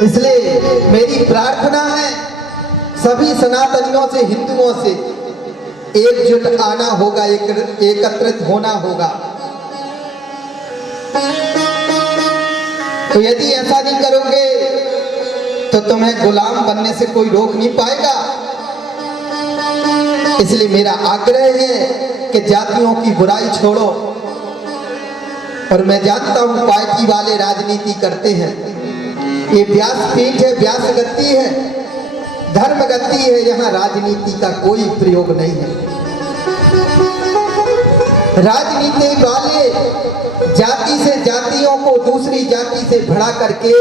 इसलिए मेरी प्रार्थना है सभी सनातनियों से, हिंदुओं से एकजुट आना होगा, एकत्रित होना होगा। तो यदि ऐसा नहीं करोगे तो तुम्हें गुलाम बनने से कोई रोक नहीं पाएगा। इसलिए मेरा आग्रह है कि जातियों की बुराई छोड़ो। और मैं जानता हूं पार्टी वाले राजनीति करते हैं, ये व्यासपीठ है, व्यास गद्दी है, धर्म गद्दी है, यहाँ राजनीति का कोई प्रयोग नहीं है। राजनीति वाले जाति से जातियों को दूसरी जाति से भड़ा करके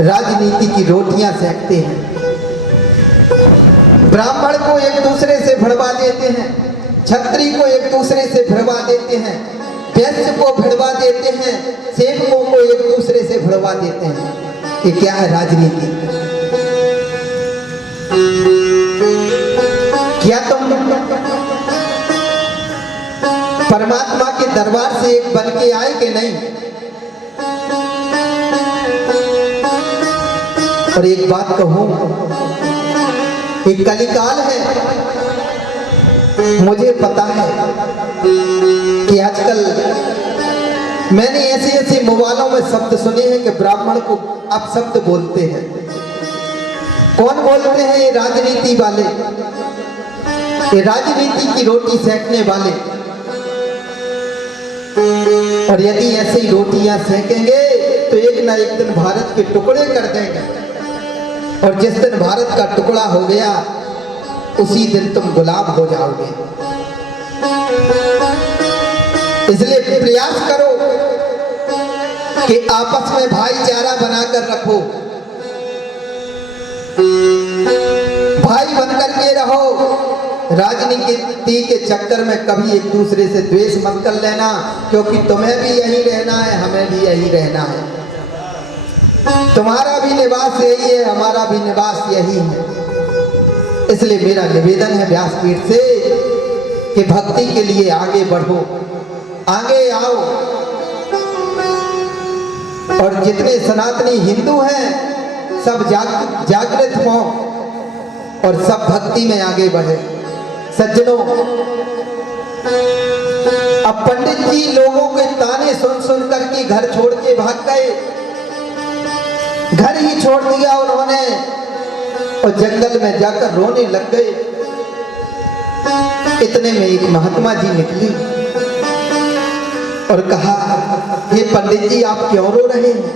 राजनीति की रोटियां सेकते हैं। ब्राह्मण को एक दूसरे से भिड़वा देते हैं, क्षत्रिय को एक दूसरे से भिड़वा देते हैं, वैश्य को भिड़वा देते हैं, सेवकों को एक दूसरे से भिड़वा देते हैं। ये क्या है राजनीति? क्या तुम परमात्मा के दरबार से एक बन के आए कि नहीं? और एक बात कहूं, एक कलिकाल है। मुझे पता है कि आजकल मैंने ऐसे मोबाइलों में शब्द सुने हैं कि ब्राह्मण को अपशब्द बोलते हैं। कौन बोलते हैं? ये राजनीति वाले, ये राजनीति की रोटी सेकने वाले। और यदि ऐसे ही रोटियां सेकेंगे तो एक ना एक दिन भारत के टुकड़े कर देंगे। और जिस दिन भारत का टुकड़ा हो गया उसी दिन तुम गुलाम हो जाओगे। इसलिए प्रयास करो कि आपस में भाईचारा बनाकर रखो, भाई बनकर के रहो। राजनीति के चक्कर में कभी एक दूसरे से द्वेष मत कर लेना, क्योंकि तुम्हें भी यही रहना है, हमें भी यही रहना है। तुम्हारा भी निवास यही है, हमारा भी निवास यही है। इसलिए मेरा निवेदन है व्यासपीठ से कि भक्ति के लिए आगे बढ़ो, आगे आओ। और जितने सनातनी हिंदू हैं सब जागृत हो और सब भक्ति में आगे बढ़े। सज्जनों, अब पंडित जी लोगों के ताने सुन सुन करके घर छोड़ के भाग गए, घर ही छोड़ दिया उन्होंने और जंगल में जाकर रोने लग गए। इतने में एक महात्मा जी निकली और कहा, हे पंडित जी आप क्यों रो रहे हैं?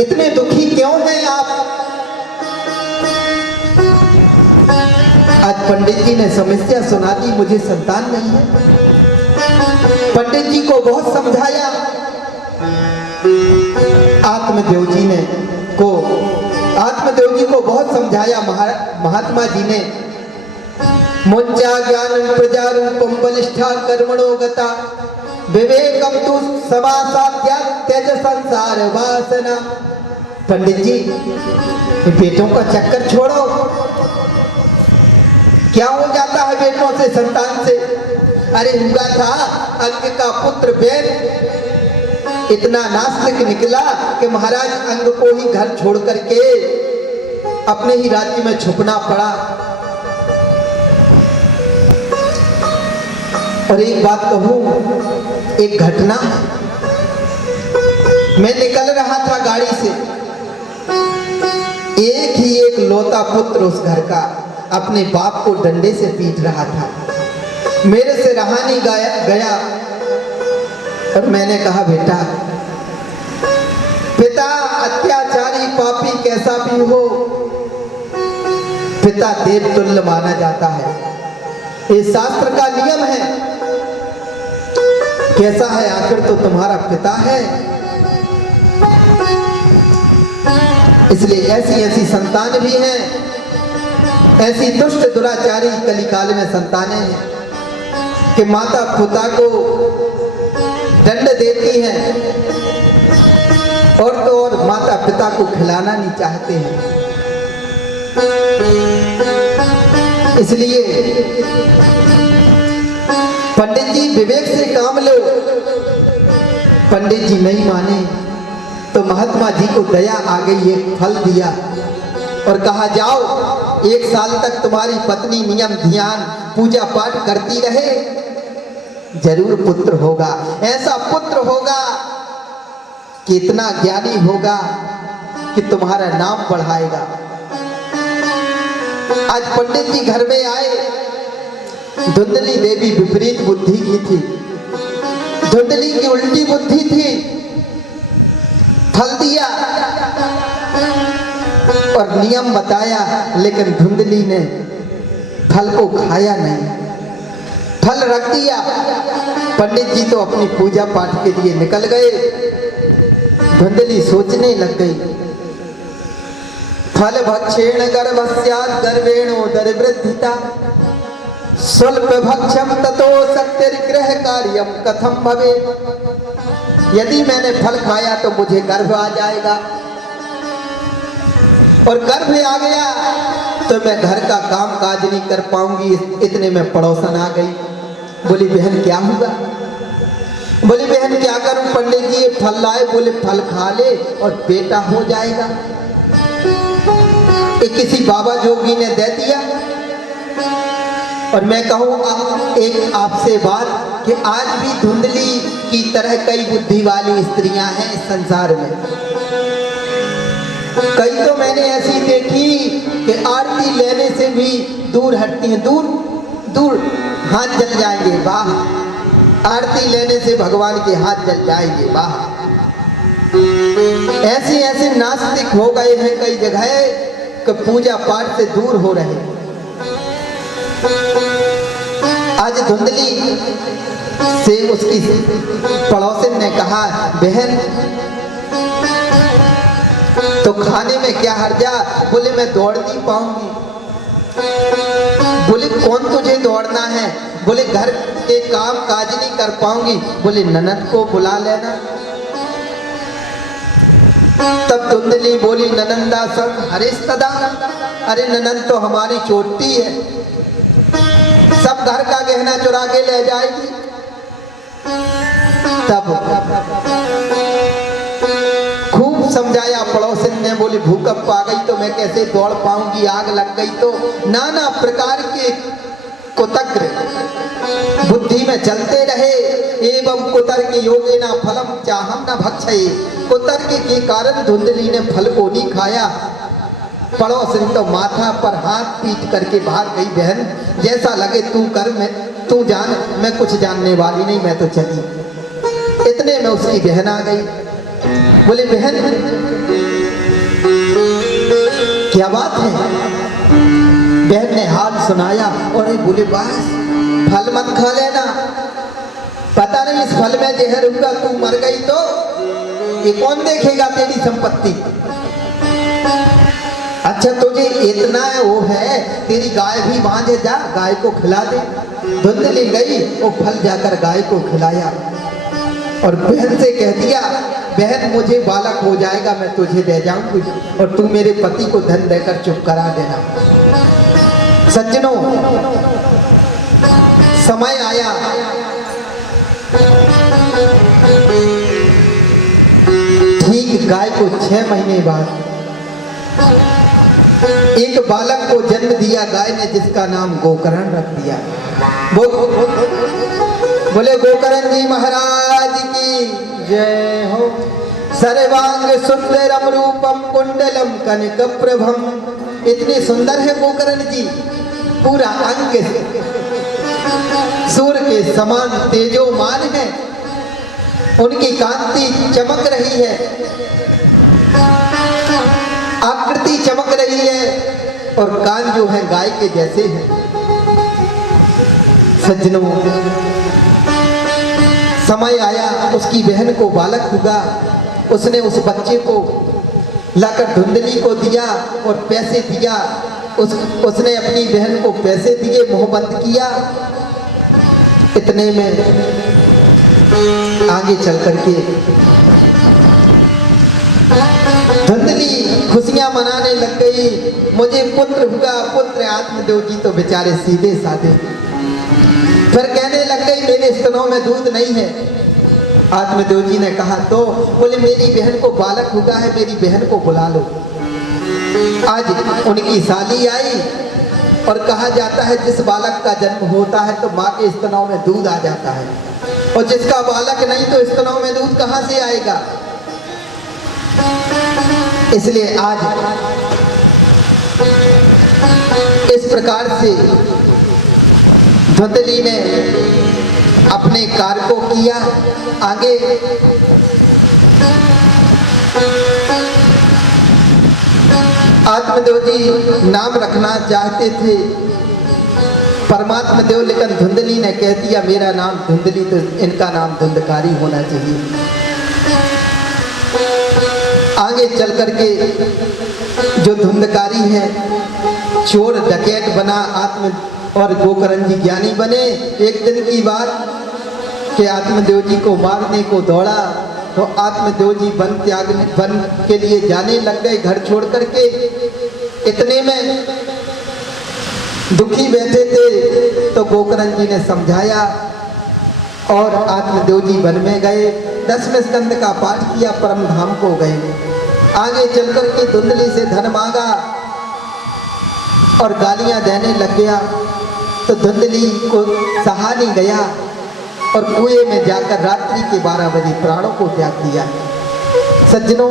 इतने दुखी क्यों हैं आप? आज पंडित जी ने समस्या सुना दी, मुझे संतान नहीं है। पंडित जी को बहुत समझाया। आत्मदेव जी को बहुत समझाया महात्मा जी ने। मुंचा ज्ञान प्रजारूपम बलिष्ठा कर्मणो गता विवेकम तु समासाध्या त्यज संसार वासना। पंडित जी बेटों का चक्कर छोड़ो। क्या हो जाता है बेटों से, संतान से? अरे हुआ था अंग का पुत्र बेन इतना नास्तिक निकला कि महाराज अंग को ही घर छोड़ करके अपने ही राज्य में छुपना पड़ा। और एक बात कहूं, एक घटना, मैं निकल रहा था गाड़ी से, एक ही एक लौता पुत्र उस घर का अपने बाप को डंडे से पीट रहा था। मेरे से रहा नहीं गया और मैंने कहा, बेटा, पिता अत्याचारी पापी कैसा भी हो, पिता देवतुल्य माना जाता है। ये शास्त्र का नियम है। कैसा है, आखिर तो तुम्हारा पिता है। इसलिए ऐसी संतान भी हैं, ऐसी दुष्ट दुराचारी कलिकाल में संतानें हैं कि माता पिता को दंड देती हैं और तो और माता पिता को खिलाना नहीं चाहते हैं। इसलिए पंडित जी विवेक से काम लो। पंडित जी नहीं माने तो महात्मा जी को दया आ गई, एक फल दिया और कहा जाओ 1 साल तक तुम्हारी पत्नी नियम ध्यान पूजा पाठ करती रहे, जरूर पुत्र होगा। ऐसा पुत्र होगा कि इतना ज्ञानी होगा कि तुम्हारा नाम बढ़ाएगा। आज पंडित जी घर में आए, धुंधली देवी विपरीत बुद्धि की थी, धुंधली की उल्टी बुद्धि थी। फल दिया और नियम बताया, लेकिन धुंधली ने फल को खाया नहीं, फल रख दिया। पंडित जी तो अपनी पूजा पाठ के लिए निकल गए, धुंधली सोचने लग गई, फल भक्षेण गर्भस्यात् गर्भेणोदर वृद्धिता स्वल्प भक्षम ततो शक्तिर्गृह कार्यम कथम भवे। यदि मैंने फल खाया तो मुझे गर्भ आ जाएगा, और गर्भ आ गया तो मैं घर का काम काज नहीं कर पाऊंगी। इतने में पड़ोसन आ गई, बोली बहन क्या होगा? बोली बहन क्या करूं? पंडित जी ये फल लाए, बोले फल खा ले और बेटा हो जाएगा। किसी बाबा जोगी ने दे दिया। और मैं कहूँ एक आपसे बात कि आज भी धुंधली की तरह कई बुद्धि वाली स्त्रियां हैं इस संसार में। कई तो मैंने ऐसी देखी कि आरती लेने से भी दूर हटती हैं, दूर दूर हाथ जल जाएंगे बाहर, आरती लेने से भगवान के हाथ जल जाएंगे बाहर। ऐसे ऐसे नास्तिक हो गए हैं कई जगह कि पूजा पाठ से दूर हो रहे। आज धुंधली से उसकी पड़ोसन ने कहा बहन तो खाने में क्या हर्जा? बोले मैं दौड़ नहीं पाऊंगी। बोले कौन तुझे दौड़ना है? बोले घर के काम काज नहीं कर पाऊंगी। बोले ननद को बुला लेना। तब धुंधली बोली ननंदा संग हरिस्तदा, अरे ननंद तो हमारी चोटी है, सब घर का गहना चुरा के ले जाएगी। तब खूब समझाया पड़ोसन ने, बोली भूकंप आ गई तो मैं कैसे दौड़ पाऊंगी, आग लग गई तो। नाना प्रकार के कुतर्क बुद्धि में चलते रहे। एवं कुतर्क योगेना फलम चाहम न भक्षये। कुतर्क के कारण धुंधली ने फल को नहीं खाया। पड़ोसन तो माथा पर हाथ पीट करके भाग गई, बहन जैसा लगे तू कर, मैं तू जान, मैं कुछ जानने वाली नहीं, मैं तो चली। इतने में उसकी बहन आ गई। बोले बहन क्या बात है? बहन ने हाल सुनाया और बोले बस फल मत खा लेना, पता नहीं इस फल में जहर होगा, तू मर गई तो ये कौन देखेगा तेरी संपत्ति। अच्छा तुझे इतना वो है, तेरी गाय भी बांधे जा, गाय को खिला दे। धुंधली गई, वो फल जाकर गाय को खिलाया और बहन से कह दिया बहन मुझे बालक हो जाएगा, मैं तुझे दे जाऊंगी और तू मेरे पति को धन देकर चुप करा देना। सज्जनों समय आया, ठीक गाय को 6 महीने बाद एक बालक को जन्म दिया गाय ने, जिसका नाम गोकर्ण रख दिया। बोले गोकर्ण जी महाराज की जय हो। सर्वांग सुंदरम रूपम कुंडलम कनक प्रभम। इतने सुंदर है गोकर्ण जी, पूरा अंग सूर्य के समान तेजोमान है, उनकी कांति चमक रही है, आकृति चमक रही है और कान जो है गाय के जैसे हैं। सज्जनों समय आया, उसकी बहन को बालक हुआ। उसने उस बच्चे को लाकर धुंधली को दिया और पैसे दिया। उसने अपनी बहन को पैसे दिए, मुंह बंद किया। इतने में आगे चल करके धुंधली खुशियां मनाने लग गई, मुझे पुत्र हुआ, पुत्र आत्मदेव जी तो बेचारे सीधे साधे। फिर कहने लग गई मेरे स्तनों में दूध नहीं है, आत्मदेव जी ने कहा तो बोले मेरी बहन को बालक हुआ है, मेरी बहन को बुला लो। आज उनकी साली आई और कहा जाता है जिस बालक का जन्म होता है तो माँ के स्तनों में दूध आ जाता है, और जिसका बालक नहीं तो स्तनों में दूध कहाँ से आएगा। इसलिए आज इस प्रकार से धुंधली ने अपने कार्य को किया आगे। आत्मदेव जी नाम रखना चाहते थे परमात्मा देव, लेकिन धुंधली ने कह दिया मेरा नाम धुंधली, तो इनका नाम धुंधकारी होना चाहिए। आगे चल करके जो धुंधकारी है चोर डकैत बना आत्म और गोकरण जी ज्ञानी बने। एक दिन की बात कि आत्मदेव जी को मारने को दौड़ा तो आत्मदेव जी वन के लिए जाने लग गए घर छोड़ करके। इतने में दुखी बैठे थे तो गोकर्ण जी ने समझाया और आत्मदेव जी वन में गए। 10वें स्कंद का पाठ किया, परम धाम को गए। आगे चल करके धुंधली से धन मांगा और गालियां देने लग गया तो धुंधली को सहा नहीं गया और कुएं में जाकर रात्रि के 12 बजे प्राणों को त्याग दिया। सज्जनों,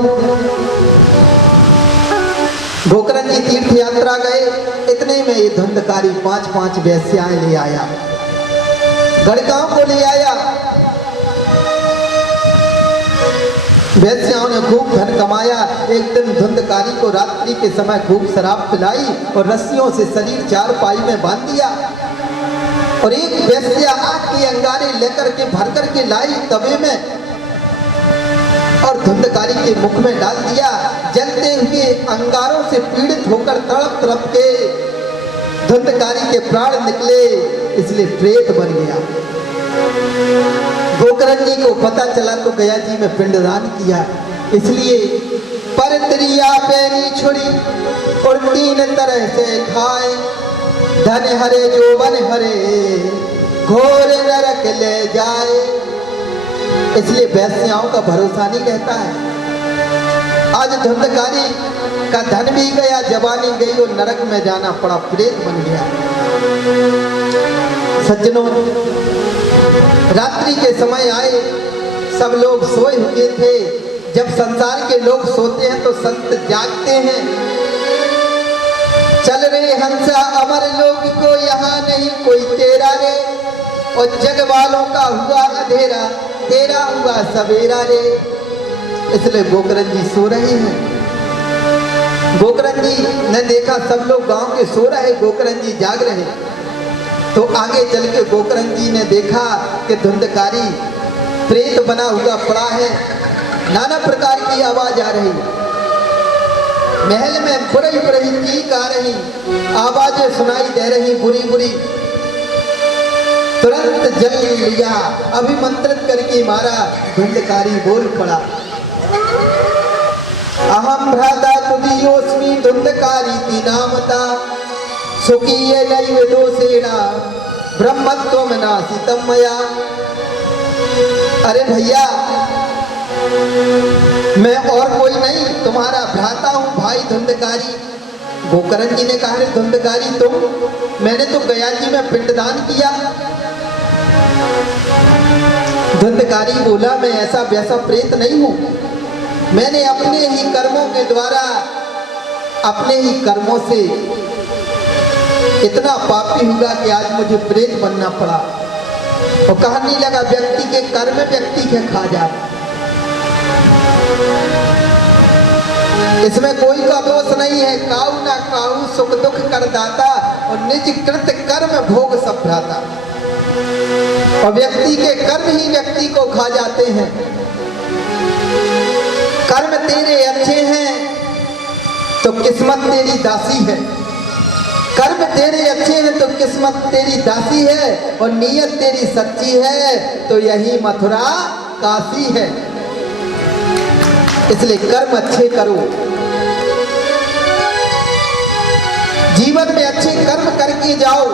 गोकर्ण जी तीर्थ यात्रा गए। इतने में ये धुंधकारी 5-5 वेश्याएं ले आया, गड़गांव को ले आया। वेश्याओं ने खूब धन कमाया। एक दिन धुंधकारी को रात्रि के समय खूब शराब पिलाई और रस्सियों से शरीर चारपाई में बांध दिया और एक वेश्या आग के अंगारे लेकर के भर करके लाई तवे में और धुंधकारी के मुख में डाल दिया। जलते हुए अंगारों से पीड़ित होकर तड़प तड़प के धुंधकारी के प्राण निकले, इसलिए प्रेत बन गया। गोकर्ण जी को पता चला तो गया जी में पिंडदान किया। इसलिए पर त्रिया पैनी छुड़ी और 3 तरह से खाए, धन हरे जोवन हरे घोर नरक ले जाए। इसलिए वैश्याओं का भरोसा नहीं रहता है। आज धुंधकारी का धन भी गया, जवानी गई और नरक में जाना पड़ा, प्रेत बन गया। सज्जनों, रात्रि के समय आए, सब लोग सोए हुए थे। जब संसार के लोग सोते हैं तो संत जागते हैं। चल रे हंसा अमर लोग को यहाँ नहीं कोई तेरा रे, और जग वालों का हुआ अंधेरा तेरा हुआ सवेरा रे। इसलिए गोकर्ण जी सो रहे हैं। गोकर्ण जी ने देखा सब लोग गांव के सो रहे, गोकर्ण जी जाग रहे। तो आगे चल के गोकर्ण जी ने देखा कि धुंधकारी प्रेत बना हुआ पड़ा है। नाना प्रकार की आवाज आ रही, महल में बुरी बुरी चीख आ रही, आवाजें सुनाई दे रही बुरी बुरी। तुरंत जल लिया, अभिमंत्रित करके मारा। धुंधकारी बोल पड़ा, अहम भ्राता तुदियोस्मि धुंधकारी ती नामता, सुखीय नैव दोषेणा ब्रह्मत्वम नासितम मया। अरे भैया, मैं और कोई नहीं, तुम्हारा भ्राता हूँ, भाई धुंधकारी। गोकर्ण जी ने कहा, रे धुंधकारी तुम? मैंने तो गया जी में पिंडदान किया। धुंधकारी बोला, मैं ऐसा वैसा प्रेत नहीं हूँ। मैंने अपने ही कर्मों के द्वारा, अपने ही कर्मों से इतना पापी हुआ कि आज मुझे प्रेत बनना पड़ा। और कहने लगा, व्यक्ति के कर्म व्यक्ति के खा जाए, इसमें कोई का दोष नहीं है। काऊ ना काऊ सुख दुख कर दाता, और निज कृत कर्म भोग सब भ्राता। और व्यक्ति के कर्म ही व्यक्ति को खा जाते हैं। कर्म तेरे अच्छे हैं तो किस्मत तेरी दासी है, कर्म तेरे अच्छे हैं तो किस्मत तेरी दासी है, और नीयत तेरी सच्ची है तो यही मथुरा काशी है। इसलिए कर्म अच्छे करो, जीवन में अच्छे कर्म करके जाओ।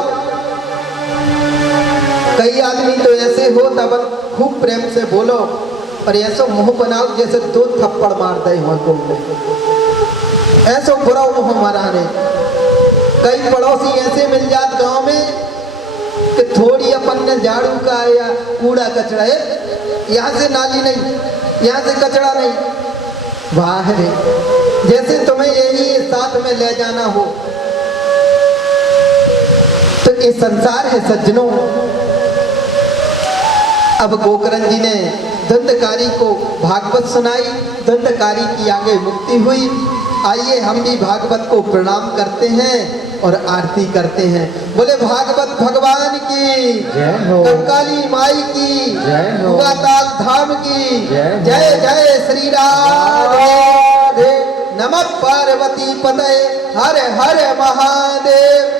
कई आदमी तो ऐसे हो तब खूब प्रेम से बोलो और ऐसो मुंह बनाओ जैसे 2 थप्पड़ मार दे हो तुमने, ऐसो बुरा मुंह माराने। कई पड़ोसी ऐसे मिल जात गांव में कि थोड़ी अपन ने झाड़ू का या कूड़ा कचरा है, यहाँ से नाली नहीं, यहाँ से कचरा नहीं, वाह रे, जैसे तुम्हें यही साथ में ले जाना हो। तो ये संसार है सज्जनों। अब गोकर्ण जी ने दंतकारी को भागवत सुनाई, दंतकारी की आगे मुक्ति हुई। आइए हम भी भागवत को प्रणाम करते हैं और आरती करते हैं। बोले भागवत भगवान की जय हो, कंकाली माई की जय हो, ताल धाम की जय जय जय श्री राधे। नमः पार्वती पतये हर हर महादेव।